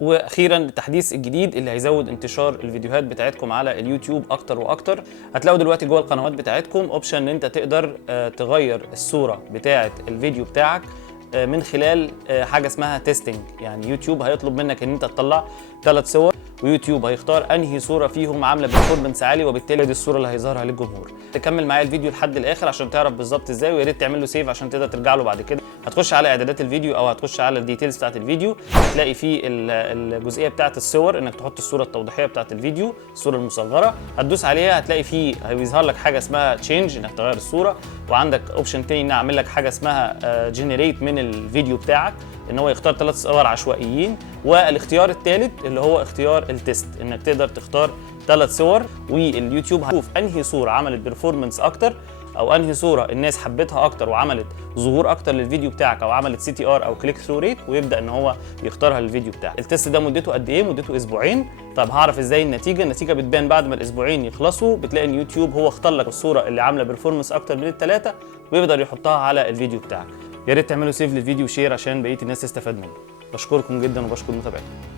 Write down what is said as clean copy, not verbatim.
واخيرا التحديث الجديد اللي هيزود انتشار الفيديوهات بتاعتكم على اليوتيوب اكتر واكتر. هتلاقوا دلوقتي جوه القنوات بتاعتكم اوبشن ان انت تقدر تغير الصوره بتاعه الفيديو بتاعك من خلال حاجه اسمها تيستنج. يعني يوتيوب هيطلب منك ان انت تطلع 3 صور، ويوتيوب هيختار انهي صوره فيهم عامله بيرفورمانس عالي، وبالتالي دي الصوره اللي هيظهرها للجمهور. تكمل معايا الفيديو لحد الاخر عشان تعرف بالظبط ازاي، ويا ريت تعمل له سيف عشان تقدر ترجع له بعد كده. هتخش على اعدادات الفيديو او هتخش على الديتيلز بتاعت الفيديو، هتلاقي فيه الجزئيه بتاعت الصور، انك تحط الصوره التوضيحيه بتاعت الفيديو، الصوره المصغره. هتدوس عليها هتلاقي فيه هيظهر لك حاجه اسمها تشينج انك تغير الصوره، وعندك اوبشن تاني ان اعمل لك حاجه اسمها جنريت من الفيديو بتاعك، ان هو يختار 3 صور عشوائيين. والاختيار الثالث اللي هو اختيار التيست، انك تقدر تختار 3 صور، واليوتيوب هيشوف انهي صوره عملت بيرفورمانس اكتر، او انهي صوره الناس حبتها اكتر وعملت ظهور اكتر للفيديو بتاعك، او عملت سي تي ار او كليك ثرو ريت، ويبدا ان هو يختارها للفيديو بتاعك. التيست ده مدته قد ايه؟ مدته اسبوعين. طب هعرف ازاي النتيجه؟ النتيجه بتبان بعد ما الاسبوعين يخلصوا، بتلاقي ان يوتيوب هو اختار لك الصوره اللي عامله بيرفورمانس اكتر من الثلاثه، ويقدر يحطها على الفيديو بتاعك. يا ريت تعملوا سيف للفيديو وشير عشان بقيه الناس تستفاد منه. بشكركم جدا وبشكر متابعتكم.